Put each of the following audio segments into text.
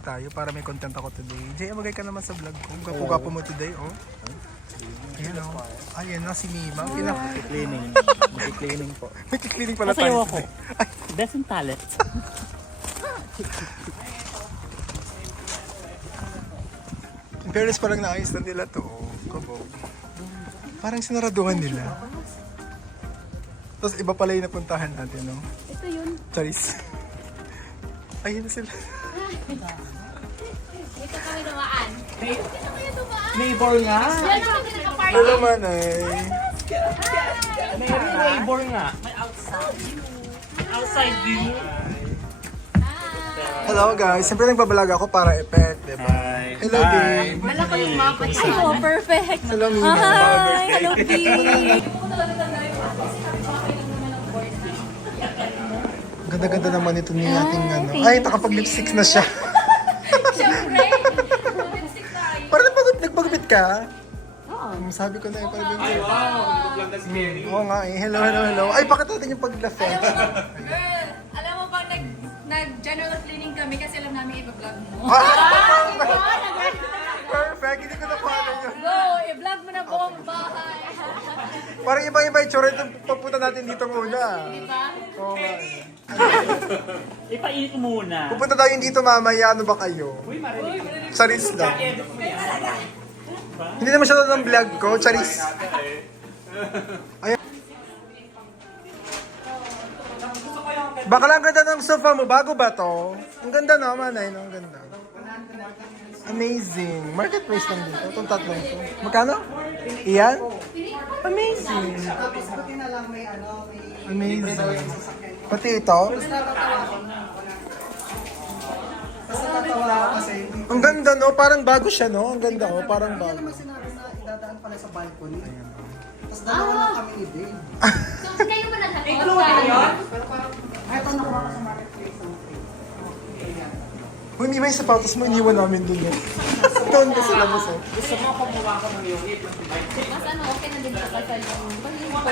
vlog tayo para may content ako today. Jay, magay ka naman sa vlog ko. Gapo-gapo mo today, oh. Ayan, oh. Ayan na, si Mima. Cleaning. Cleaning po. Nagki-cleaning pala Masayaw tayo ako. today. Ay, Best in talent. in fairness, parang naayos na nila to. Oh. Kabog. Parang sinaraduhan nila. Tapos iba pala yung napuntahan natin, no? Ito yun. Charis. Ayun na sila. Dito kami dumaan. Dito kami dumaan. Neighbor nga. Yan kami nagka-party. Hello, Manay. May neighbor nga. May outside view. Outside view. Hello, guys. Siyempre nagbabalag ako para effect, diba? Hi. Hello, Dave. Wala ko yung mapa. Ay, oh, perfect. Hello, Mima. Hi. Hello, Dee. Ganda-ganda naman ito ni ating ano. Ay, nakapag-lipstick na siya. Siyempre. Lipstick tayo. Parang nagpagupit ka? Oo. Sabi ko na eh, parang ay, wow. Oo nga eh. Hello, hello, hello. Ay, bakit natin yung pag-lafet? Girl, alam mo bang nag-general cleaning kami kasi alam namin i-vlog mo. Perfect. Hindi ko nakuha yun. Go, i-vlog mo na buong bahay. Parang ibang-iba yung tsura itong pagpunta natin dito muna. Diba? Oo nga eh. Ipainit muna. Pupunta tayo dito mamaya. Ano ba kayo? Uy, marinig. Charis lang. Edit mo yan. Hindi naman siya ng vlog ko. Charis. Ayan. Baka lang ganda ng sofa mo. Bago ba to? Ang ganda no, Manay. No? Ang ganda. Amazing. Market price lang dito. Itong tatlong ito. Magkano? Iyan? Amazing. Amazing. Pati ito? Ang ganda no? Parang bago siya no? Ang ganda oh. Parang bago. Sinabi na idadaan pala sa balcony. Tapos dalawa lang kami ni Dave. So, kayo mo nagkakot. Ito nakuha ko sa marketplace. Uy, may may sapatos mo, iniwan namin dun eh. Doon ka sila mo sa. Gusto mo kumuha ko ng yung hit. Mas ano, okay na din sa kasal yung...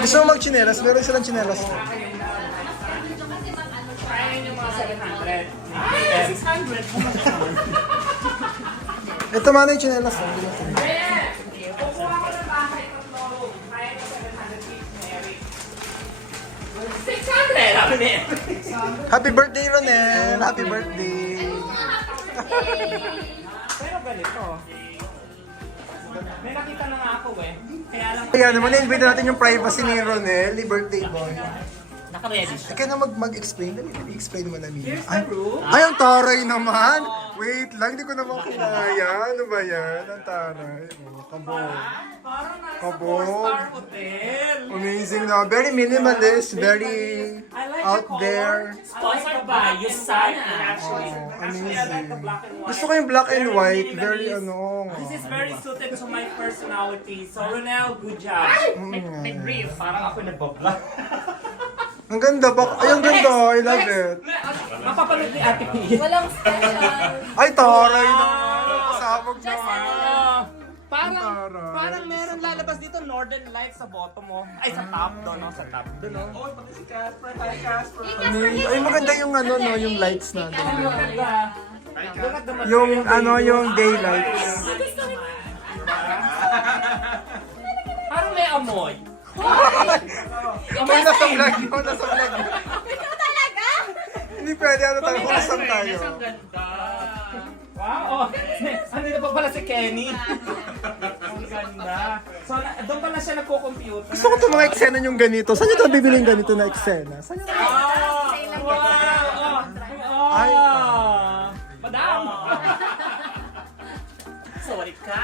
Gusto mo mag-chinelas? Meron silang chinelas. Kaya yung mga 700. Ay, 600. Ito man yung chinelas. Kukuha ko ng bahay tatlo room. Kaya ko 750, Mary. 600! Sabi niya. Happy birthday, Ronel! Happy birthday! Pero ganito. May nakita na nga ako eh. Kaya lang Kaya naman, na-invite natin yung privacy ni Ronel, ni birthday boy. naka-ready siya. Kaya na mag-explain. Dali, explain mo na Here's Ay, the room. ay, ang taray naman! Wait lang, hindi ko naman kinaya. Ano ba yan? Ang taray. Oh, kabo. Parang nasa Kabo. 4-star hotel. Amazing na. Very minimalist. Very I like out the color. there. Sponsored by Yusana. Actually, Oh, actually, I like the black and white. Gusto ko yung black and Very white. Very minimalist. ano. This is very suited to my personality. So, Ronel, good job. May brief. Parang ako nagbablog. Ang ganda ba? Ay, ang ganda. I love it. Mapapanood ni Ate P. Walang special. Ay, taray naman. Sabog naman. Parang, Taray. parang meron lalabas dito Northern Lights sa bottom mo. Ay, sa top doon, no? Sa top doon, no? Oh, pati si Casper. Hi, Casper. Ay, maganda yung ano, no, yung lights na. Ang maganda. Look at the material. Yung ano, yung daylights. Parang may amoy. Amoy nasa vlog yun, nasa vlog yun. Ikaw talaga? Hindi pwede, ano tayo, kulasang tayo. Ang ganda. Wow! Ano na pa pala si Kenny? Ang ganda. So, doon pala siya nagko-compute. Gusto ko itong mga eksena yung ganito. Saan nyo ito bibiling ganito na eksena? Saan nyo? Wow! Ay. Madam! Sorry ka!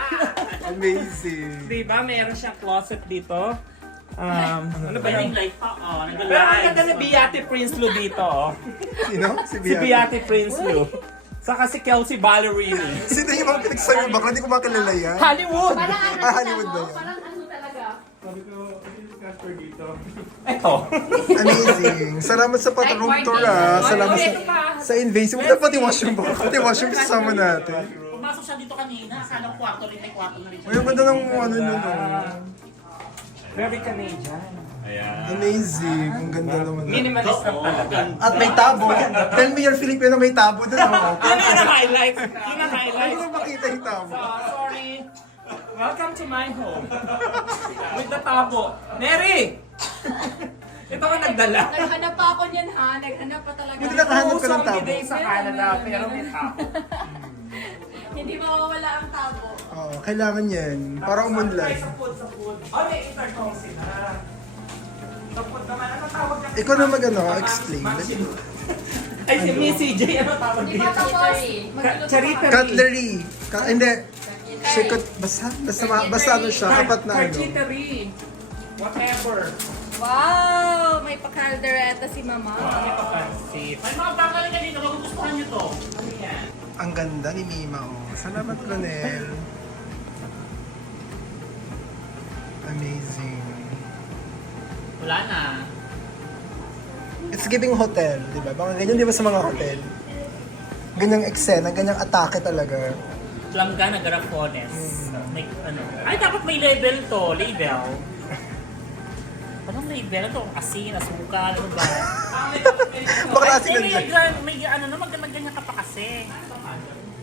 Amazing. Diba, meron siyang closet dito. Ano ba yun? Pero ang ganda na Beate Prince Lou dito. Oh. Sino? Si Si Bian. Beate Prince Lou. Saka si Kelsey Ballerini. Sino yung mga pinagsayo? Baka hindi ko makilala yan. Hollywood! Parang ano Ah, Hollywood ba yun? Parang ano talaga. Sabi ko, si Casper dito. Ito. Amazing. Salamat sa room tour ah. Salamat sa invasive. Wala pati washroom ba? Pati washroom kasama natin. Pumasok siya dito kanina, akala ko kwarto rin, may kwarto na rin siya. Ay, ang ganda ng ano nun. Very Canadian. Ayan. Amazing. Ang ganda naman. Minimalist lang talaga. At may tabo. Tell me your Filipino may tabo doon. Oh. Yun ang highlight. Yun ang Hindi highlight. ko makita yung tabo. So, sorry. Welcome to my home. With the tabo. Mary! Ito ang nagdala. Naghanap pa ako niyan ha. Naghanap pa talaga. Buti nakahanap ka ng Usong tabo. biday sa Canada, pero may tabo. Hindi mawawala ang tabo. Oo, kailangan yan. Para umunlad. Sa food, sa food. Oh, may intercom sila. Sa food naman, ano tawag ka? Ikaw na explain. Ay, si Miss CJ, ano tawag Di ba dito? tapos? magluluto Charita. ka. Cutlery. Hindi. Sikot. Basta ano siya. Apat na ano. Charcuterie. Whatever. Wow! May pa-caldereta si Mama. Ano pa pansit? May mga bakalan ka dito, magugustuhan nyo to. Ano yan? Ang ganda ni Mima. Oh. Salamat, Ronel. Amazing. Wala na. It's giving hotel, di ba? Baka ganyan, di ba sa mga hotel? Ganyang eksena, ganyang atake talaga. Langga na garapones. May, ano. Ay, dapat may label to. Label. Anong label? Ito, asin, asukal, ano ba? Baka Ay, natin may ano naman, ganyan ka pa kasi.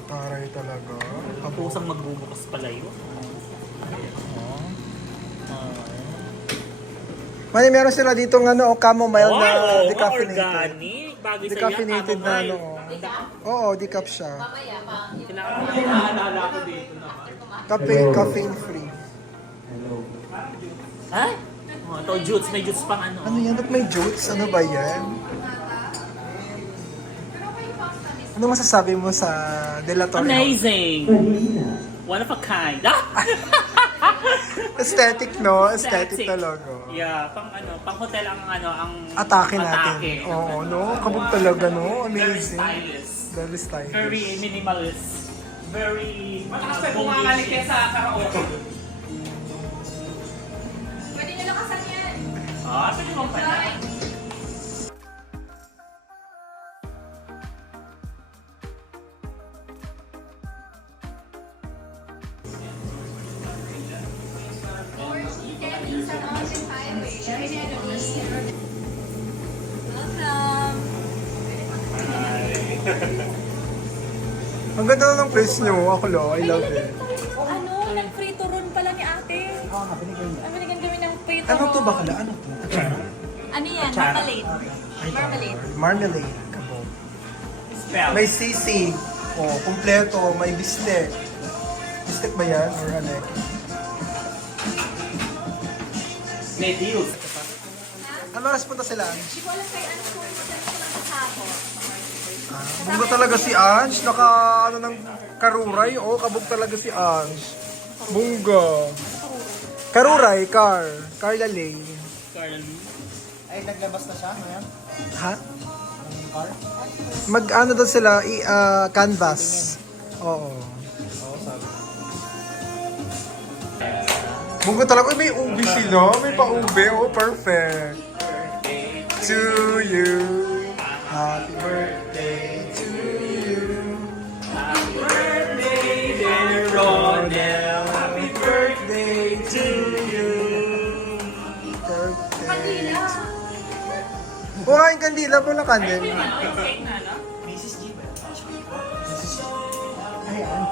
Taray talaga. Kapusang magbubukas pala yun. Mani, meron sila dito ng ano, chamomile na Wow, decaffeinated. organic. Bagay sa Decaffeinated na ano. chamomile. Oo, decaf siya. Kailangan mo naalala ko dito na. Caffeine free. Ay? Oh, ito, juice. May juice pang ano. Ano yan? Ba't may jutes? Ano ba yan? Ano masasabi mo sa Delatorre? Amazing! One of a kind. Aesthetic, no? Aesthetic talaga. Yeah, pang ano, pang hotel ang ano, ang Atake natin. atake. Oo, no? Kabog talaga, no? Very Amazing. stylish. Very stylish. Very minimalist. Very Malakas na bumangalik kayo sa karaoke. Pwede nyo lakasan yan. Ah, pwede mo pa na. Welcome. Ang ganda na ng place nyo. Ako lo, I love it. Ano? Nag-frito ron pala ni ate. Oo nga, binigay niya. Ay, binigyan kami ng frito Ano to ron. bakla? Ano to? Ano yan? Marmalade. Marmalade. Marmalade. Kabog. Spell. May sisig. Oh, kumpleto. May bistek. Bistek ba yan? Or ano? May deals. Ano oras punta sila? Hindi ko alam kay ano kung saan ko lang kasako. Bunga talaga si Ange. Naka ano ng karuray. Oh, kabog talaga si Ange. Bunga. Karuray, car. Car lalay. Carl. Ay, naglabas na siya ngayon? Ha? Ang car? Mag ano daw sila? Canvas. Oo. Bunga talaga. Uy, may ube sila. May pa-ube. Oh, perfect. To you. Happy birthday to you. Happy birthday, dear Ronel. Happy birthday to you. Birthday. Kandila. Buhay yung kandila po na kandil. Yung cake na, no? Mrs. G ba? Ay, ano?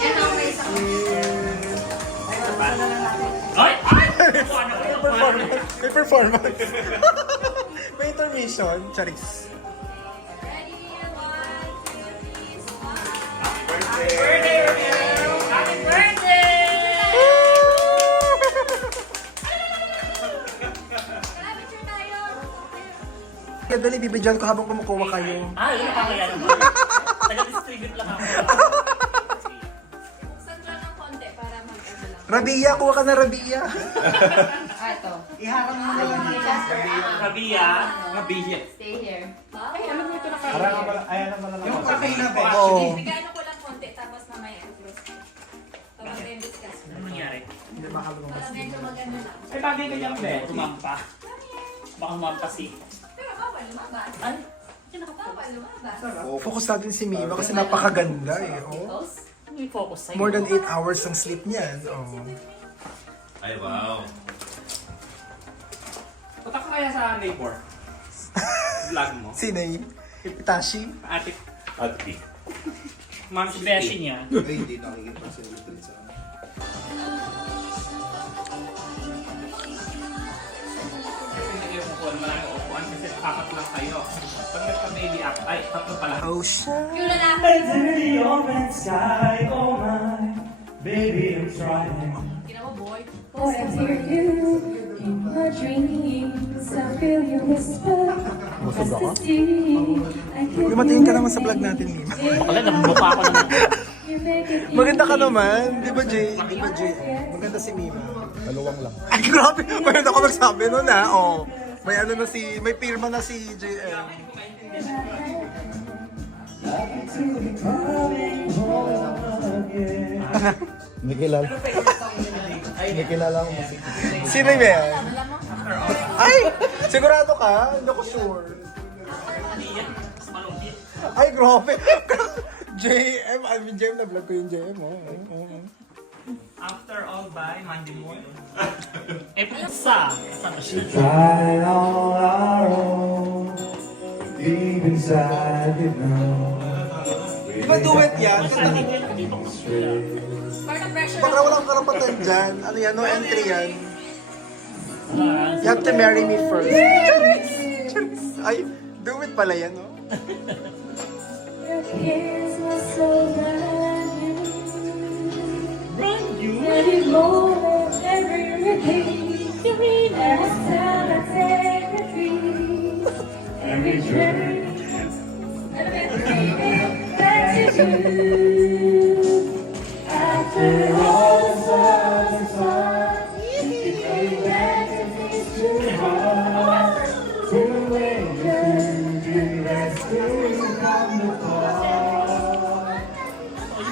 Yan ang may sa Ay! Ay! May performance. May intermission. Charis. Ready? 1, 2, 3, smile. Birthday, Romeo! Happy birthday! Tara, picture tayo. Kaya dali, bibidyan ko habang kumukuha kayo. Ah, yun ang kaya naman. Taga-distribute lang ako. Buksan dyan ng konti para mag-ano lang. Rabia, kuha ka na Rabia. Iharap mo na lang dito. Rabia. Mabihi. Stay here. Ay, alam mo ito na kayo. Yung cafe na ba? Oo. Nagano ko lang konti tapos mamaya i-close. Tapos tayo discuss. Ano nangyari? Para medyo magano lang. Ay, bagay ka niyang be. Tumampa. Baka humampa si... Pero bawal lumabas. Ay! Bawal lumabas. Focus natin si Mima kasi napakaganda eh. Oh. Close. May focus sa'yo. More than 8 hours ang sleep niyan. Oh. Ay, wow. Punta ka kaya sa neighbor? Vlog mo? Sino yun? Itashi? Ate. Ate. Ma'am, si Beshi niya. Ay, hindi nakikipagsalita sa amin. Kasi hindi kayo upuan, maraming upuan kasi apat lang kayo. Pag nagpa-baby act, ay, tatlo pala. Oh, shit. Yung lalaki. Ginawa boy. Forever you in my dreams, I feel you whisper. As the sea, I can Lumatingin ka naman sa vlog natin, Lima. Bakala, nabumpa ako naman. You make it Maganda ka naman. Di ba, Jay? Di ba, Jay? Maganda si Mima. Maluwang lang. Ay, grabe. Mayroon ako magsabi nun, ha? Oh. May ano na si... May pirma na si JM. Hindi kilala. Hindi kilala ko musik. Sino yun? Ay! Sigurado ka? Hindi ako sure. Ay, grabe. JM, I mean, JM, na-vlog ko yung JM, oh. After all by Monday morning. Eh, sa siya? Try on our own, deep inside you know. Di ba duet yan? Kanta ka. Parang pressure. Baka walang karapatan dyan. Ano yan? No entry yan. You have to marry me first. Ay, duet pala yan, no? Your kiss was so brand new. And you more than every repeat. Every time I take a tree, every journey, everything that you do. After all the stars and stars, you came back to these two hearts. To angels, you rescued from the fall.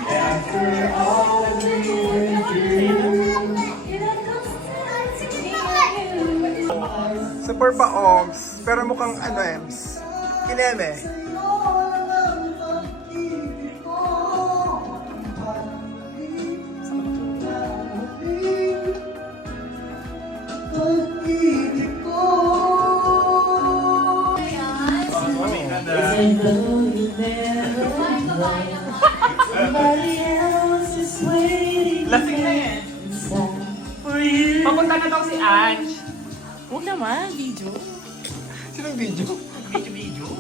After all that we went through, it comes time to meet you. Super pa-oms. Pero mukhang ano, Ems. Kineme. Somebody else is waiting Lasing na yan. for you. Papunta na daw si Ange. Huwag naman, video. Sinong video?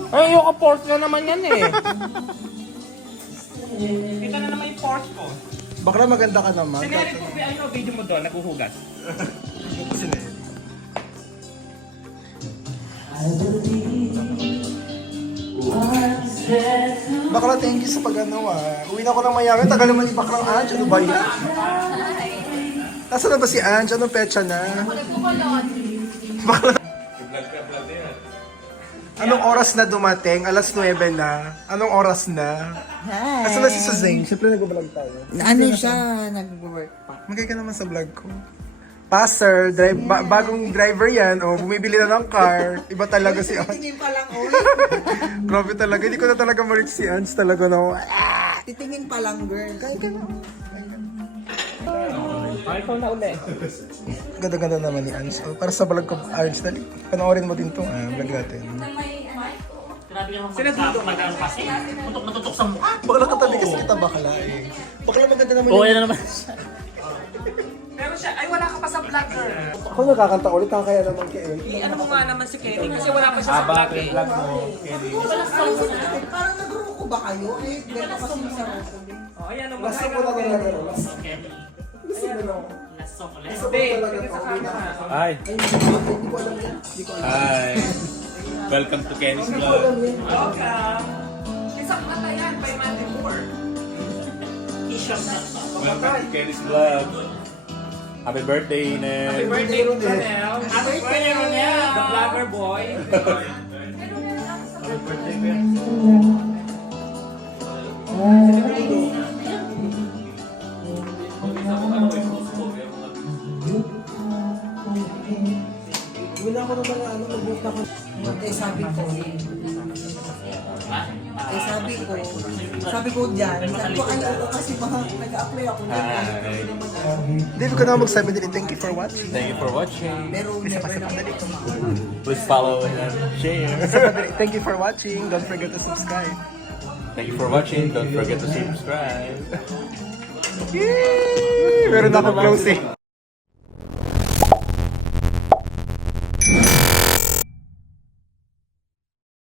Ay, yung port na naman yan eh. Kita na naman yung port ko. Baka maganda ka naman. Sineri ko, ano video mo doon, naguhugas. Sineri. I believe what's there to Bakla, thank you sa pag-ano Uwi na ko ng Miami. Tagal naman ni Baklang Ange. Ano ba yan? Nasaan na ba si Ange? Anong petsa na? Nagkukulot. Bakla. Anong oras na dumating? Alas 9 na. Anong oras na? Hi. Nasaan na si Suzanne? Siyempre nag-vlog tayo. Ano siya, nag-work pa. Magay ka naman sa vlog ko. Passer, bagong driver yan. O, bumibili na ng car. Iba talaga si Ange. Titingin pa lang, oh. Grabe talaga. Hindi ko na talaga ma-reach si Ange talaga na. Titingin pa lang, girl. Kaya ka na. Ay, ikaw na uli. Ganda-ganda naman ni Ange. O, para sa vlog ko, Ange, dali. Panoorin mo din to. Vlog natin. Grabe naman mag-ano kasi. Tutok na tutok sa mukha. Bakla katabi kasi kita bakla eh. Bakla maganda naman Oo, yung... yan na naman siya. Pero siya, ay wala ka pa sa vlog girl. Ako nakakanta ulit, kakaya naman kay Ano mo nga naman si Kenny kasi wala pa siya sa vlog eh. Parang nag-ruko ba kayo? Eh, gano'n kasi sa ruko. Oh, ayan ang Last song ko na talaga. Kenny. Last song ulit. Hindi, sige sa camera. Hi. Hi. Welcome to Kenny's Vlog. Welcome. Isang mata yan, by Monday Moore. T-shirt na. Welcome to Kenny's Vlog. Happy birthday, Happy Nel. birthday, Ronel. Happy birthday, Ronel. The vlogger boy. Wala ko naman na mag-book ako. Eh, sabi ko. Eh sabi ko dyan, sabi ko ay oo kasi mga nag-a-apply ako dyan. Hindi naman ako. Dave ko na mag-7 minutes. Thank you for watching. Thank you for watching. Pero never na Please follow and share. Thank you for watching. Don't forget to subscribe. Thank you for watching. Don't forget to subscribe. Yay! Meron na akong closing.